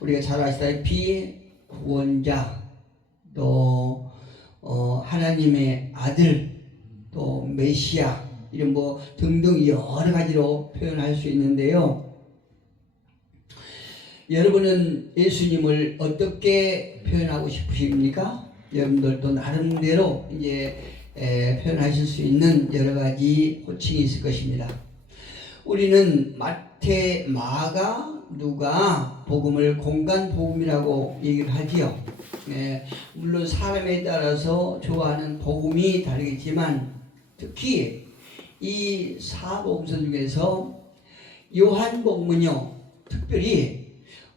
우리가 잘 아시다시피 구원자, 또 하나님의 아들, 또 메시아, 이런 뭐 등등 여러 가지로 표현할 수 있는데요. 여러분은 예수님을 어떻게 표현하고 싶으십니까? 여러분들도 나름대로 이제 표현하실 수 있는 여러 가지 호칭이 있을 것입니다. 우리는 마태, 마가, 누가 복음을 공간 복음이라고 얘기를 하지요. 물론 사람에 따라서 좋아하는 복음이 다르겠지만 특히 이 사복음서 중에서 요한복음은요, 특별히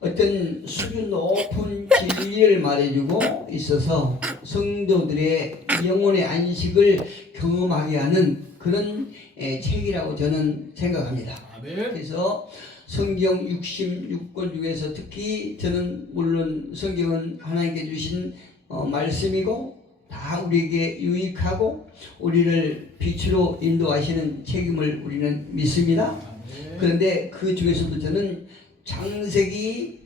어떤 수준 높은 진리를 말해주고 있어서 성도들의 영혼의 안식을 경험하게 하는 그런 책이라고 저는 생각합니다. 그래서 성경 66권 중에서 특히 저는 물론 성경은 하나님께 주신 말씀이고 다 우리에게 유익하고 우리를 빛으로 인도하시는 책임을 우리는 믿습니다. 그런데 그 중에서도 저는 창세기,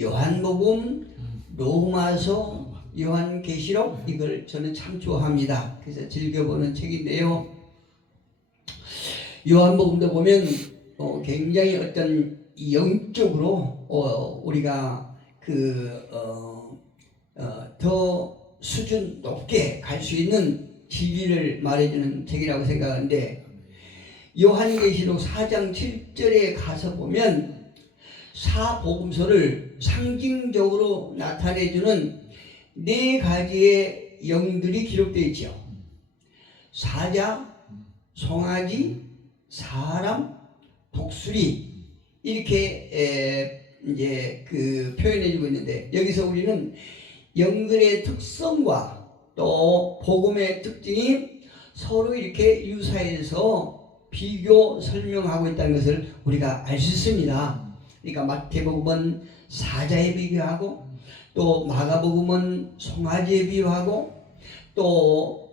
요한복음, 로마서, 요한계시록, 이걸 저는 참 좋아합니다. 그래서 즐겨보는 책인데요. 요한복음도 보면 굉장히 어떤 영적으로 우리가 더 수준 높게 갈 수 있는 진리를 말해주는 책이라고 생각하는데, 요한계시록 4장 7절에 가서 보면 사복음서를 상징적으로 나타내주는 4가지의 영들이 기록되어 있죠. 사자, 송아지, 사람, 독수리, 이렇게 이제 표현해주고 있는데, 여기서 우리는 영들의 특성과 또 복음의 특징이 서로 이렇게 유사해서 비교 설명하고 있다는 것을 우리가 알 수 있습니다. 그러니까 마태복음은 사자에 비교하고, 또 마가복음은 송아지에 비유하고, 또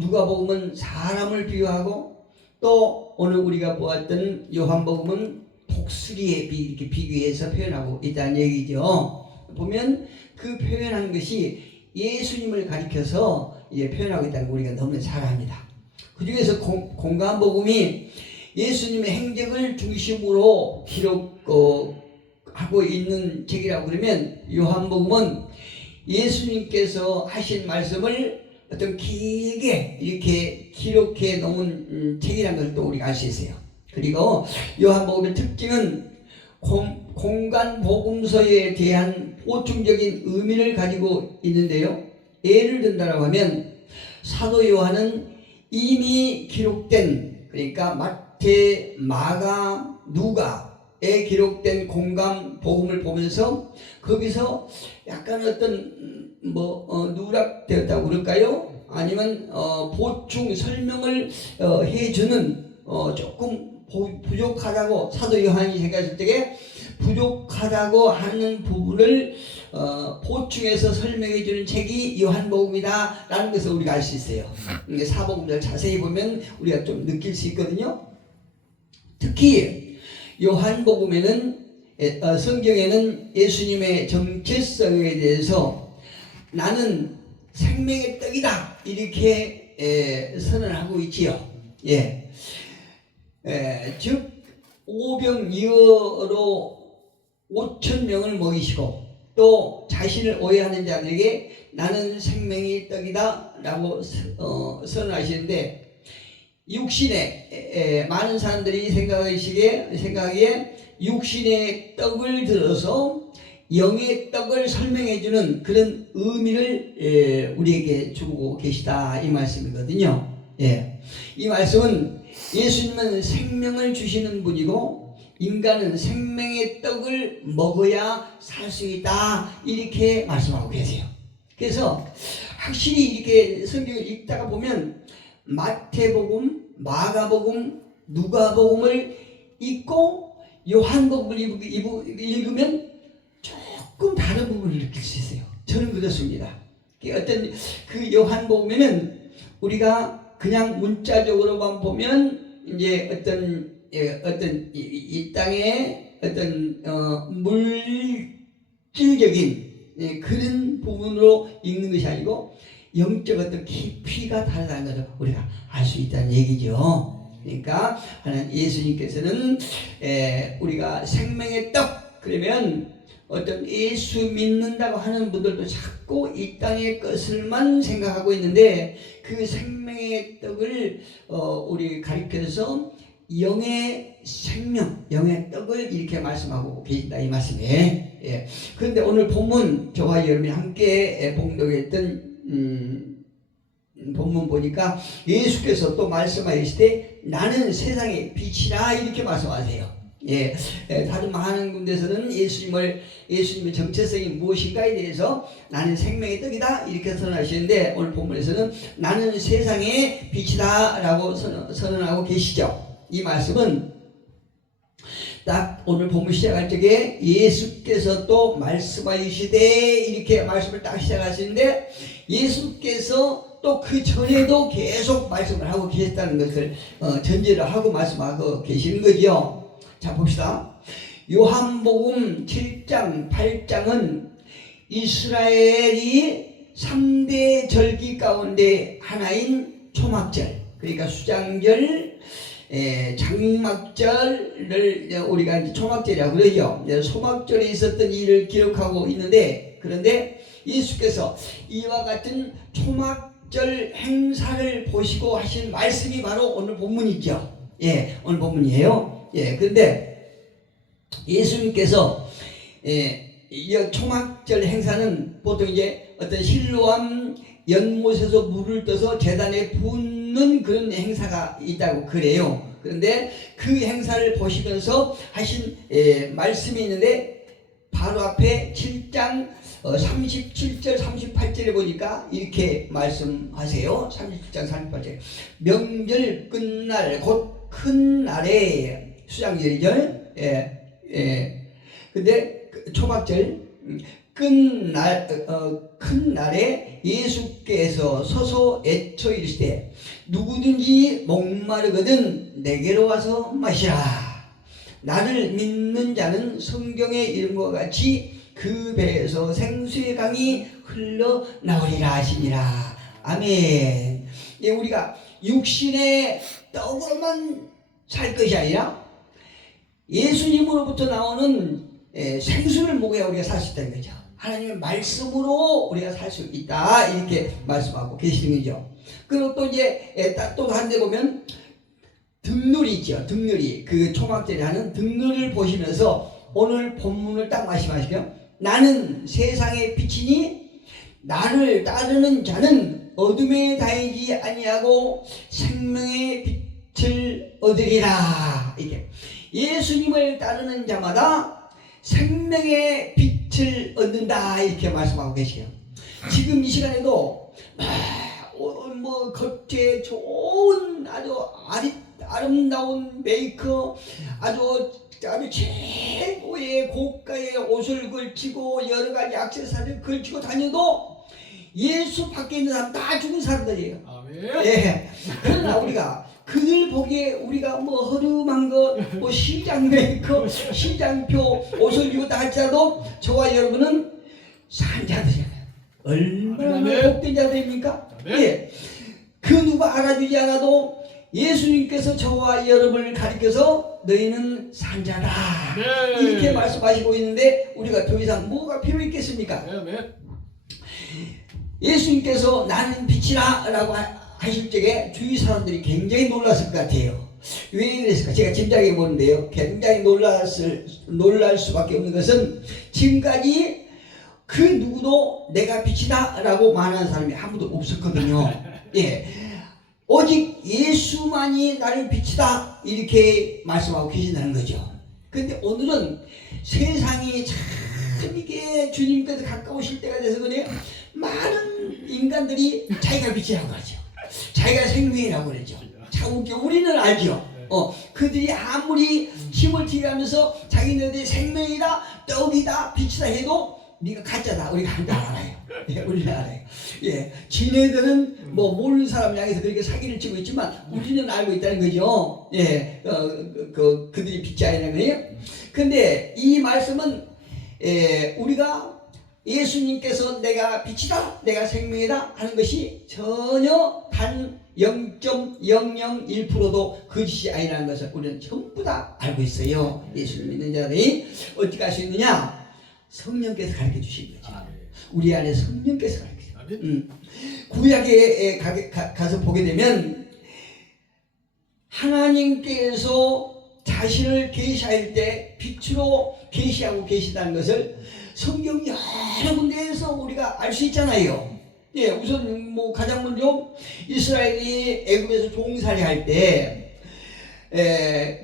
누가복음은 사람을 비유하고, 또 오늘 우리가 보았던 요한복음은 독수리에 이렇게 비교해서 표현하고 있다는 얘기죠. 보면 그 표현한 것이 예수님을 가리켜서 표현하고 있다는 걸 우리가 너무 잘 압니다. 그 중에서 공간복음이 예수님의 행적을 중심으로 기록하고 있는 책이라고 그러면, 요한복음은 예수님께서 하신 말씀을 어떤 길게 이렇게 기록해 놓은 책이라는 것을 또 우리가 알 수 있어요. 그리고 요한복음의 특징은 공간 복음서에 대한 보충적인 의미를 가지고 있는데요. 예를 든다고 하면 사도 요한은 이미 기록된, 그러니까 마태, 마가, 누가에 기록된 공간 복음을 보면서 거기서 약간 어떤 누락되었다고 그럴까요? 아니면 보충 설명을 해주는 조금 부족하다고 사도 요한이 생각했을 때에 부족하다고 하는 부분을 보충해서 설명해 주는 책이 요한복음이다 라는 것을 우리가 알 수 있어요. 사복음을 자세히 보면 우리가 좀 느낄 수 있거든요. 특히 요한복음에는 성경에는 예수님의 정체성에 대해서 나는 생명의 떡이다 이렇게 선언하고 있지요. 즉 오병이어로 5,000명을 먹이시고, 또 자신을 오해하는 자들에게 나는 생명의 떡이다 라고 선언하시는데, 육신에 많은 사람들이 생각하기에 육신의 떡을 들어서 영의 떡을 설명해주는 그런 의미를 우리에게 주고 계시다, 이 말씀이거든요. 이 말씀은 예수님은 생명을 주시는 분이고 인간은 생명의 떡을 먹어야 살 수 있다, 이렇게 말씀하고 계세요. 그래서 확실히 이렇게 성경을 읽다가 보면 마태복음, 마가복음, 누가복음을 읽고 요한복음을 읽으면 조금 다른 부분을 느낄 수 있어요. 저는 그렇습니다. 어떤 그 요한복음에는 우리가 그냥 문자적으로만 보면 이제 어떤 이 땅에 어떤 물질적인 그런 부분으로 읽는 것이 아니고 영적 어떤 깊이가 다르다는 것을 우리가 알 수 있다는 얘기죠. 그러니까 하나님 예수님께서는 우리가 생명의 떡 그러면 어떤 예수 믿는다고 하는 분들도 자꾸 이 땅의 것을만 생각하고 있는데 그 생명의 떡을 우리 가리켜서 영의 생명, 영의 떡을 이렇게 말씀하고 계신다 이 말씀에. 예. 그런데 오늘 본문 저와 여러분이 함께 봉독했던 본문 보니까 예수께서 또 말씀하시되 나는 세상의 빛이라 이렇게 말씀하세요. 예, 다른 많은 군데서는 예수님의 정체성이 무엇인가에 대해서 나는 생명의 떡이다 이렇게 선언하시는데 오늘 본문에서는 나는 세상의 빛이다 라고 선언하고 계시죠. 이 말씀은 딱 오늘 본문 시작할 적에 예수께서 또 말씀하시되 이렇게 말씀을 딱 시작하시는데 예수께서 또 그 전에도 계속 말씀을 하고 계셨다는 것을 전제를 하고 말씀하고 계시는 거죠. 자 봅시다. 요한복음 7장 8장은 이스라엘이 3대 절기 가운데 하나인 초막절 그러니까 수장절 장막절을 우리가 이제 초막절이라고 그러죠. 소막절에 있었던 일을 기록하고 있는데 그런데 예수께서 이와 같은 초막절 행사를 보시고 하신 말씀이 바로 오늘 본문이죠. 예, 오늘 본문이에요. 예, 그런데 예수님께서 이 초막절 행사는 보통 이제 어떤 실로암 연못에서 물을 떠서 제단에 붓는 그런 행사가 있다고 그래요. 그런데 그 행사를 보시면서 하신 말씀이 있는데 바로 앞에 7장 37절 38절에 보니까 이렇게 말씀하세요. 37장 38절 명절 끝날 곧 큰 날에 수장절이죠. 근데 초막절 큰 날에 예수께서 서서 애초 이르시되 누구든지 목마르거든 내게로 와서 마시라. 나를 믿는 자는 성경의 이름과 같이 그 배에서 생수의 강이 흘러나오리라 하시니라. 아멘. 우리가 육신의 떡으로만 살 것이 아니라 예수님으로부터 나오는 생수를 먹어야 우리가 살 수 있다는 거죠. 하나님의 말씀으로 우리가 살 수 있다 이렇게 말씀하고 계시는 거죠. 그리고 또 이제 또 다른 데 보면 등놀이 있죠. 등놀이 그 초막절에 하는 등놀이를 보시면서 오늘 본문을 딱 말씀하시고요. 나는 세상의 빛이니 나를 따르는 자는 어둠에 다니지 아니하고 생명의 빛을 얻으리라. 이게 예수님을 따르는 자마다 생명의 빛을 얻는다 이렇게 말씀하고 계시죠. 지금 이 시간에도 뭐 겉에 좋은 아주 아름다운 메이크업 아주 최고의 고가의 옷을 걸치고 여러 가지 액세서리를 걸치고 다녀도 예수 밖에 있는 사람 다 죽은 사람들이에요. 아멘. 예. 그러나 우리가 그들 보기에 우리가 뭐 허름한 거, 뭐 시장 메이크업, 시장표 옷을 입었다 할지라도 저와 여러분은 산자들이잖아요. 얼마나 복된 자들입니까? 예. 그 누가 알아주지 않아도 예수님께서 저와 여러분을 가리켜서 너희는 산자다. 네. 이렇게 말씀하시고 있는데 우리가 더 이상 뭐가 필요 있겠습니까? 네. 예수님께서 나는 빛이라 라고 하실 적에 주위 사람들이 굉장히 놀랐을 것 같아요. 왜 그랬을까? 제가 짐작해 보는데요. 굉장히 놀랄 수밖에 없는 것은 지금까지 그 누구도 내가 빛이다 라고 말하는 사람이 아무도 없었거든요. 예. 오직 예수만이 나를 빛이다 이렇게 말씀하고 계신다는 거죠. 근데 오늘은 세상이 참 이게 주님께서 가까우실 때가 돼서 그래요. 많은 인간들이 자기가 빛이라고 하죠. 자기가 생명이라고 그러죠. 참 웃겨. 우리는 알죠. 그들이 아무리 힘을 들이하면서 자기네들이 생명이다, 떡이다, 빛이다 해도 네가 가짜다 우리가 알아요. 예, 우리는 알아요. 예, 지네들은 뭐 모르는 사람 향해서 그렇게 사기를 치고 있지만 우리는 알고 있다는 거죠. 예, 그들이 빛이 아니라는 거예요. 근데 이 말씀은 우리가 예수님께서 내가 빛이다, 내가 생명이다 하는 것이 전혀 단 0.001%도 거짓이 아니라는 것을 우리는 전부 다 알고 있어요. 예수님 믿는 자들이 어떻게 할 수 있느냐? 성령께서 가르쳐 주신 거죠. 우리 안에 성령께서 가르쳐 주신 거죠. 구약에 가서 보게 되면 하나님께서 자신을 계시할 때 빛으로 계시하고 계시다는 것을 성경 여러 군데에서 우리가 알 수 있잖아요. 예, 우선 뭐 가장 먼저 이스라엘이 애굽에서 종살이 할 때,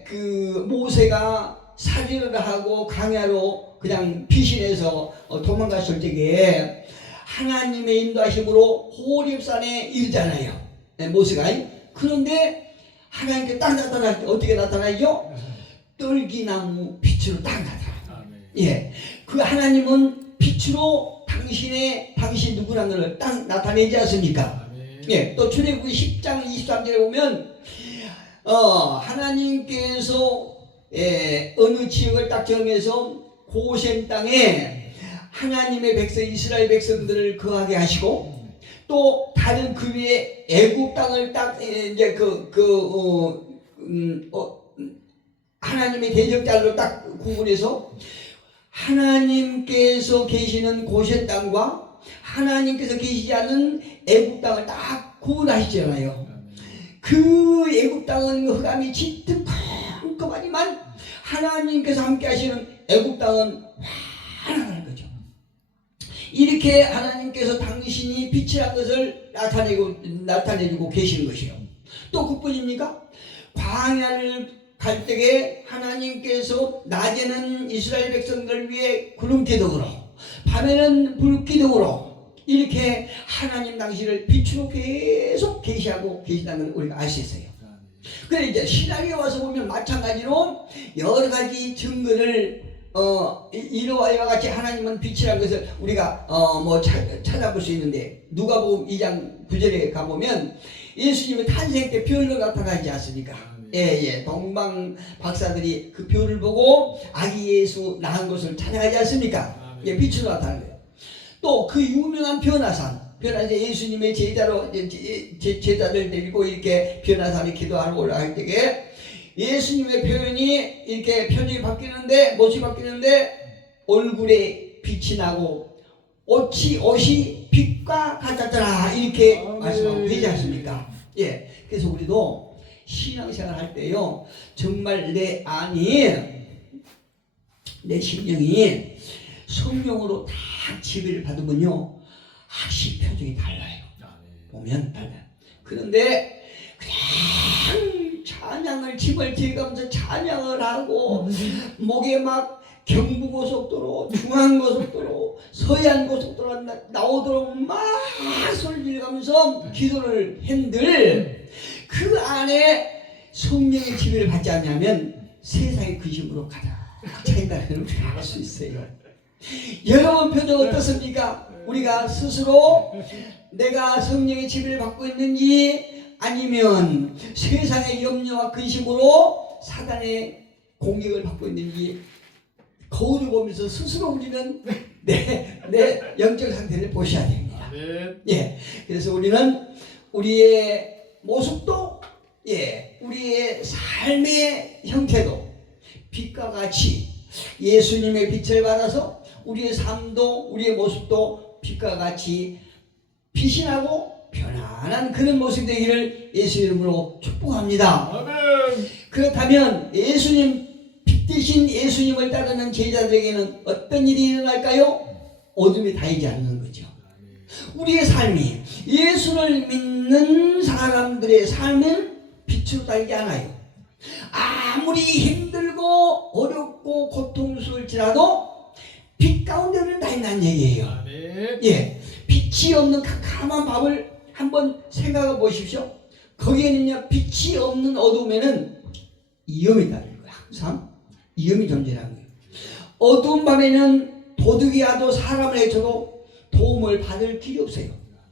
그 모세가 살인을 하고 강야로 그냥 피신해서 도망갔을 적에 하나님의 인도하심으로 호렙산에 이르잖아요. 모세가. 그런데 하나님께 딱 나타날 때 어떻게 나타나죠? 떨기나무 빛으로 딱 나타나. 예, 그 하나님은 빛으로 당신 누구라는 걸 딱 나타내지 않습니까? 예, 또 출애굽기 10장 23절에 보면 하나님께서 어느 지역을 딱 정해서 고센 땅에 하나님의 백성 이스라엘 백성들을 거하게 하시고 또 다른 그 위에 애굽 땅을 딱 이제 하나님의 대적자로 딱 구분해서 하나님께서 계시는 고센 땅과 하나님께서 계시지 않은 애굽 땅을 딱 구분하시잖아요. 그 애굽 땅은 흑암이 짙은 컴컴하지만 하나님께서 함께 하시는 애굽 땅은 환하다는 거죠. 이렇게 하나님께서 당신이 빛이라는 것을 나타내주고 계시는 것이요. 또 그뿐입니까? 광야를 갈 때에 하나님께서 낮에는 이스라엘 백성들을 위해 구름기둥으로 밤에는 불기둥으로 이렇게 하나님 당신을 빛으로 계속 계시하고 계시다는 걸 우리가 알 수 있어요. 그런데 이제 신약에 와서 보면 마찬가지로 여러 가지 증거를 이와 같이 하나님은 빛이라는 것을 우리가 찾아볼 수 있는데 누가복음 2장 9절에 가보면 예수님의 탄생 때 별로 나타나지 않습니까? 예, 동방 박사들이 그 별을 보고 아기 예수 낳은 것을 찾아가지 않습니까? 예, 빛으로 나타나는 거예요. 또 그 유명한 변화산 예수님의 제자들 데리고 이렇게 변화산에 기도하러 올라갈 때에 예수님의 표현이 이렇게 표정이 바뀌는데 모습이 바뀌는데 얼굴에 빛이 나고 옷이 빛과 같았더라 이렇게 말씀하고 계시지 않습니까? 예, 그래서 우리도 신앙생활 할 때요 정말 내 안이 내 심령이 성령으로 다 지배를 받으면요 확실히 표정이 달라요. 보면 달라요. 그런데 그냥 찬양을 침을 튀가면서 찬양을 하고 목에 막 경부고속도로 중앙고속도로 서해안고속도로 나오도록 막 소리를 지르면서 기도를 한들 그 안에 성령의 지배를 받지 않냐면 세상의 근심으로 가득 차 있다는 걸 우리가 알 수 있어요. 여러분 표정 어떻습니까? 우리가 스스로 내가 성령의 지배를 받고 있는지 아니면 세상의 염려와 근심으로 사단의 공격을 받고 있는지 거울을 보면서 스스로 우리는 내 영적 상태를 보셔야 됩니다. 예, 그래서 우리는 우리의 모습도 우리의 삶의 형태도 빛과 같이 예수님의 빛을 받아서 우리의 삶도 우리의 모습도 빛과 같이 빛이 나고 편안한 그런 모습이 되기를 예수 이름으로 축복합니다. 아멘. 그렇다면 예수님 빛 대신 예수님을 따르는 제자들에게는 어떤 일이 일어날까요? 어둠이 다이지 않는 거죠. 우리의 삶이 예수를 믿는 사람들의 삶은 빛으로 다이지 않아요. 아무리 힘들고 어렵고 고통스러울지라도 빛 가운데는 다닌다는 얘기예요. 예, 빛이 없는 캄캄한 밤을 한번 생각해 보십시오. 거기에는요 빛이 없는 어둠에는 위험이 있다는 거예요. 항상 위험이 존재하는 거예요. 어두운 밤에는 도둑이라도 사람을 해쳐도 도움을 받을 길이 없어요.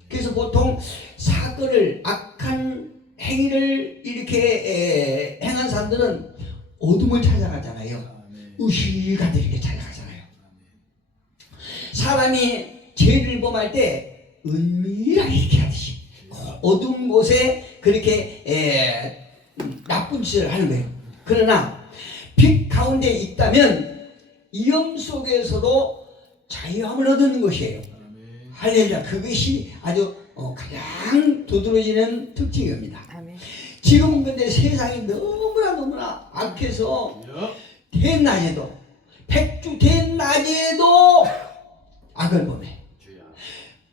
그래서 보통 사건을 악한 행위를 이렇게 행한 사람들은 어둠을 찾아가잖아요. 의식가들 이렇게 찾아가잖아요. 사람이 죄를 범할 때 은밀하게 이렇게 하듯이 어두운 곳에 그렇게 나쁜 짓을 하는 거예요. 그러나 빛 가운데 있다면 위험 속에서도 자유함을 얻는 것이에요. 할렐루야. 그것이 아주 가장 두드러지는 특징입니다. 지금은 근데 세상이 너무나 악해서 대낮에도 백주 대낮에도 악을 범해.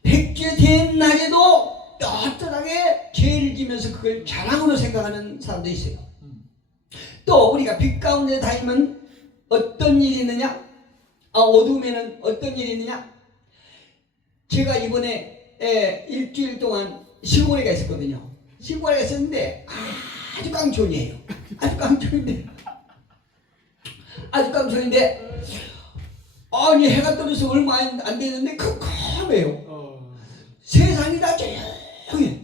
백주 대낮에도 떳떳하게 죄를 지면서 그걸 자랑으로 생각하는 사람도 있어요. 또 우리가 빛 가운데 다니면 어떤 일이 있느냐? 어두움에는 어떤 일이 있느냐? 제가 이번에 일주일 동안 시골에 가 있었거든요. 시골에 가 있었는데 아주 깡촌이에요. 아주 깡촌인데 아니 해가 떨어져서 얼마 안 되는데 컴컴해요. 세상이 다 조용해.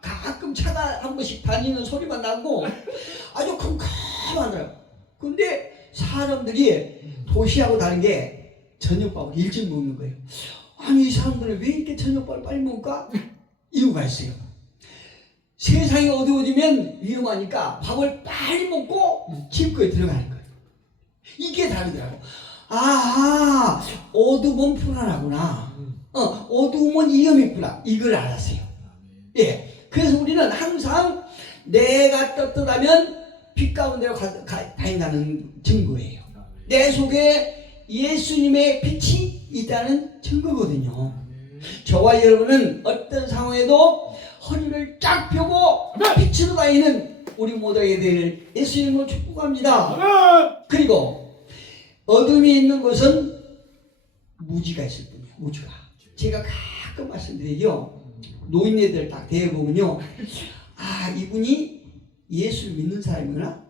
가끔 차가 한 번씩 다니는 소리만 나고 아주 컴컴하더라고요. 근데 사람들이 도시하고 다른 게 저녁밥을 일찍 먹는 거예요. 아니 이 사람들은 왜 이렇게 저녁밥을 빨리 먹을까? 이유가 있어요. 세상이 어두워지면 위험하니까 밥을 빨리 먹고 집거에 들어가는 거예요. 이게 다르더라고. 아하, 어두우면 불안하구나. 어두우면 위험이 있구나. 이걸 알았어요. 예. 그래서 우리는 항상 내가 떳떳하면 빛 가운데로 다닌다는 증거예요. 내 속에 예수님의 빛이 있다는 증거거든요. 저와 여러분은 어떤 상황에도 허리를 쫙 펴고 빛으로 다니는 우리 모두에게 될 예수님을 축복합니다. 그리고 어둠이 있는 곳은 무지가 있을 뿐이에요. 무지가. 제가 가끔 말씀드리죠. 노인네들 딱 대해보면요. 이분이 예수를 믿는 사람이구나?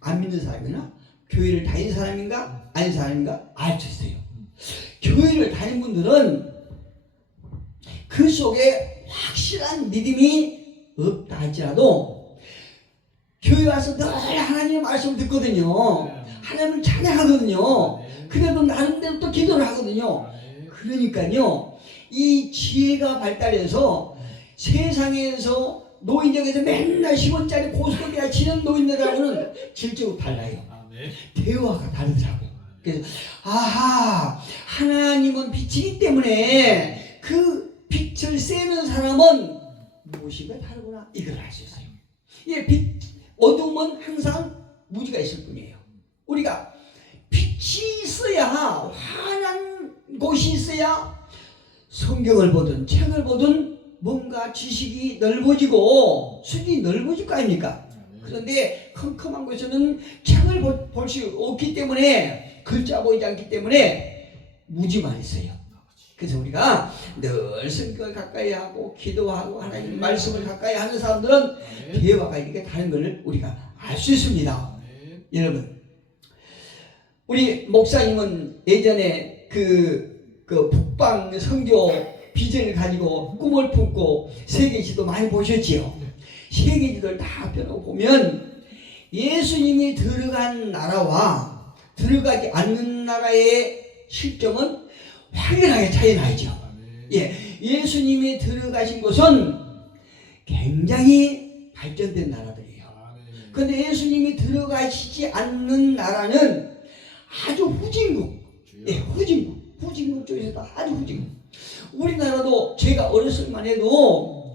안 믿는 사람이구나? 교회를 다니는 사람인가? 아닌 사람인가? 알 수 있어요. 교회를 다니는 분들은 그 속에 확실한 믿음이 없다 할지라도 교회 와서 늘 하나님의 말씀을 듣거든요. 하나님을 찬양하거든요. 그래도 나름대로 또 기도를 하거든요. 그러니까요, 이 지혜가 발달해서 세상에서 노인정에서 맨날 10원짜리 고스톱이나 치는 노인들하고는 질적으로 달라요. 대화가 다르더라고요. 그래서 하나님은 빛이기 때문에 그 빛을 쐬는 사람은 무엇인가 다르구나, 이걸 알 수 있어요. 예, 어둠은 항상 무지가 있을 뿐이에요. 우리가 빛이 있어야, 환한 곳이 있어야 성경을 보든 책을 보든 뭔가 지식이 넓어지고 수준이 넓어질 거 아닙니까? 그런데 컴컴한 곳에는 책을 볼 수 없기 때문에, 글자 보이지 않기 때문에 무지만 있어요. 그래서 우리가 늘 성경을 가까이 하고 기도하고 하나님 말씀을 가까이 하는 사람들은 대화가 이렇게 다른 걸 우리가 알 수 있습니다. 여러분, 우리 목사님은 예전에 그 북방 선교 비전을 가지고 꿈을 품고 세계지도 많이 보셨지요. 세계지도를 다 펴놓으면 예수님이 들어간 나라와 들어가지 않는 나라의 실정은 확연하게 차이 나죠. 예, 예수님이 들어가신 곳은 굉장히 발전된 나라들이에요. 그런데 예수님이 들어가시지 않는 나라는 아주 후진국, 예, 후진국 쪽에서도 아주 후진국. 우리나라도 제가 어렸을 만 해도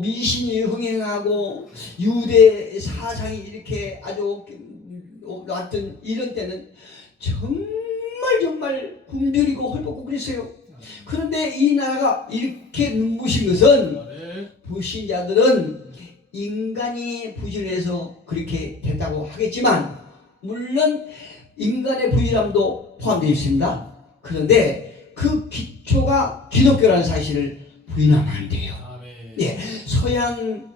미신이 흥행하고 유대 사상이 이렇게 아주 왔던 이런 때는 정말 굶주리고 헐벗고 그랬어요. 그런데 이 나라가 이렇게 눈부신 것은 불신자들은 인간이 부실해서 그렇게 됐다고 하겠지만, 물론 인간의 부실함도 포함되어 있습니다. 그런데 그 기초가 기독교라는 사실을 부인하면 안 돼요. 예, 서양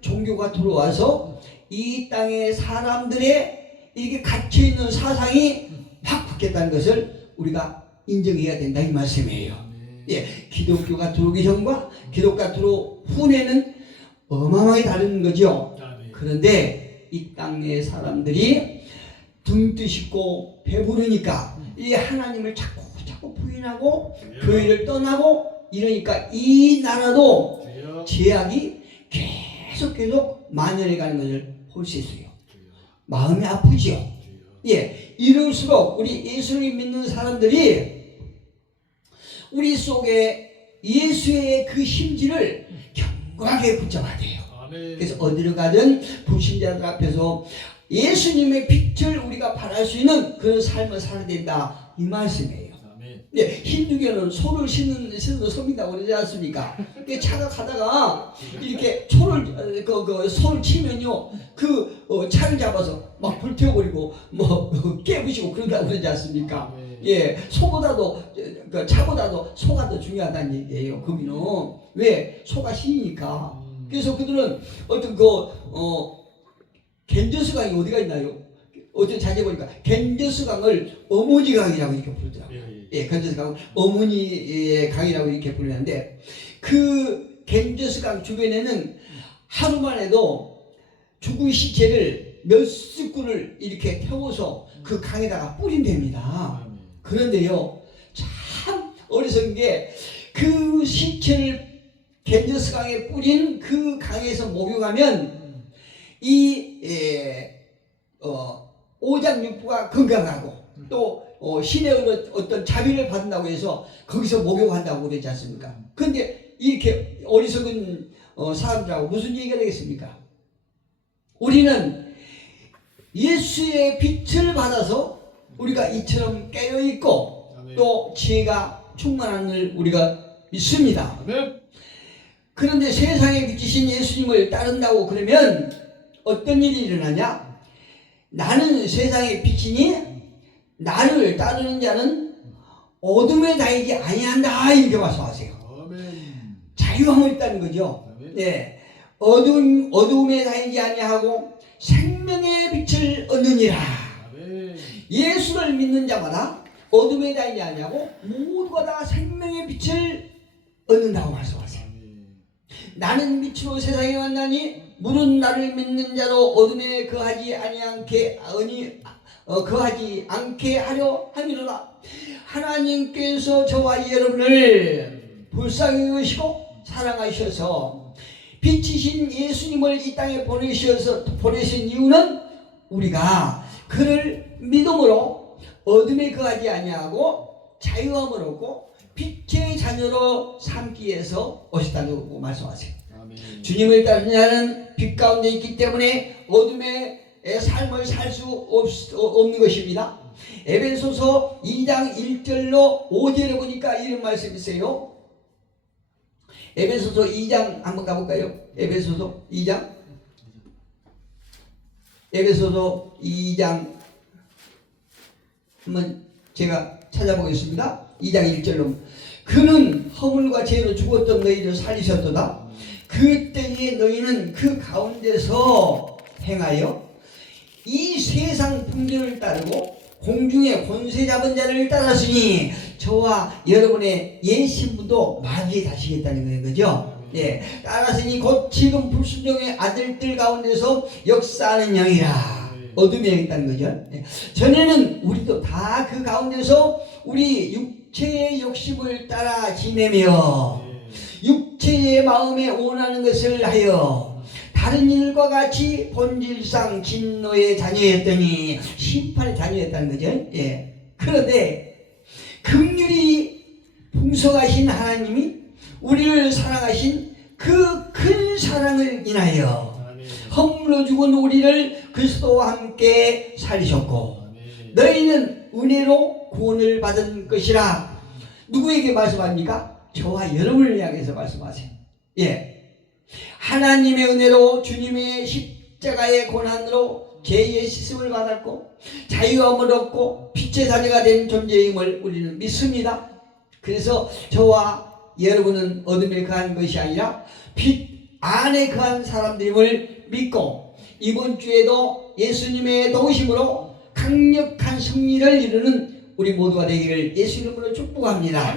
종교가 들어와서 이 땅의 사람들의 이렇게 갇혀있는 사상이 확 바뀌었다는 것을 우리가 인정해야 된다 이 말씀이에요. 예, 기독교가 들어오기 전과 기독교가 들어오 후에는 어마어마하게 다른 거죠. 그런데 이 땅의 사람들이 등뜻 있고 배부르니까 이 하나님을 자꾸 부인하고 교회를 떠나고 이러니까 이 나라도 죄악이 계속 만연해 가는 것을 볼 수 있어요. 마음이 아프지요. 예, 이럴수록 우리 예수를 믿는 사람들이 우리 속에 예수의 그 심지를 견고하게 붙잡아야 돼요. 그래서 어디를 가든 불신자들 앞에서 예수님의 빛을 우리가 발할 수 있는 그런 삶을 살아야 된다 이 말씀이에요. 네, 힌두교는 소를 신는 섬이라고 그러지 않습니까? 차가 가다가 이렇게 소를 소를 치면요 차를 잡아서 막 불태워버리고 뭐 깨부시고 그런다고 그러지 않습니까? 예, 소보다도 차보다도 소가 더 중요하다는 얘기예요. 거기는 왜 소가 신이니까. 그래서 그들은 어떤 겐저스강이 어디가 있나요? 어떤 자세히 보니까 겐저스강을 어머니 강이라고 이렇게 부르더라고요. 예, 겐저스강을 어머니의 강이라고 이렇게 부르는데 그 겐저스강 주변에는 하루만 해도 죽은 시체를 몇 스꾼을 이렇게 태워서 그 강에다가 뿌린답니다. 그런데요, 참 어리석은 게 그 시체를 겐저스강에 뿌린 그 강에서 목욕하면 오장육부가 건강하고 또 신의 어떤 자비를 받는다고 해서 거기서 목욕한다고 그러지 않습니까? 그런데 이렇게 어리석은 사람들하고 무슨 얘기가 되겠습니까? 우리는 예수의 빛을 받아서 우리가 이처럼 깨어있고 또 지혜가 충만함을 우리가 믿습니다. 그런데 세상에 비치신 예수님을 따른다고 그러면 어떤 일이 일어나냐? 나는 세상의 빛이니 나를 따르는 자는 어둠에 다니지 아니한다 이렇게 말씀하세요. 자유함을 있다는 거죠. 네, 어둠에 다니지 아니하고 생명의 빛을 얻느니라. 예수를 믿는 자마다 어둠에 다니지 아니하고 모두가 다 생명의 빛을 얻는다고 말씀하세요. 나는 빛으로 세상에 왔나니 물은 나를 믿는 자로 어둠에 거하지 않게 하려 함이로라. 하나님께서 저와 여러분을 불쌍히 여기시고 사랑하셔서 빛이신 예수님을 이 땅에 보내신 이유는 우리가 그를 믿음으로 어둠에 거하지 아니하고 자유함을 얻고 빛의 자녀로 삼기 위해서 오셨다고 말씀하세요. 주님을 따르는 자는 빛 가운데 있기 때문에 어둠의 삶을 살 수 없는 것입니다. 에베소서 2장 1절로 5절에 보니까 이런 말씀이 있어요. 에베소서 2장 한번 가볼까요? 에베소서 2장 한번 제가 찾아보겠습니다. 2장 1절로 그는 허물과 죄로 죽었던 너희를 살리셨도다. 그때에 너희는 그 가운데서 행하여 이 세상 풍조를 따르고 공중의 권세 잡은 자를 따랐으니 저와 여러분의 옛 신분도 마귀에 다시겠다는 거죠. 예, 따랐으니 곧 지금 불순종의 아들들 가운데서 역사하는 영이라. 어둠에 있다는 거죠. 예. 전에는 우리도 다 그 가운데서 우리 육체의 욕심을 따라 지내며 육체의 마음에 원하는 것을 하여 다른 일과 같이 본질상 진노의 자녀였더니 심판의 자녀였다는 거죠. 예. 그런데 긍휼히 풍성하신 하나님이 우리를 사랑하신 그 큰 사랑을 인하여 허물로 죽은 우리를 그리스도와 함께 살리셨고 너희는 은혜로 구원을 받은 것이라. 누구에게 말씀합니까? 저와 여러분을 향해서 말씀하세요. 예, 하나님의 은혜로 주님의 십자가의 고난으로 죄의 씻음을 받았고 자유함을 얻고 빛의 자녀가 된 존재임을 우리는 믿습니다. 그래서 저와 여러분은 어둠에 거한 것이 아니라 빛 안에 거한 사람들임을 믿고 이번 주에도 예수님의 도우심으로 강력한 승리를 이루는 우리 모두가 되기를 예수 이름으로 축복합니다.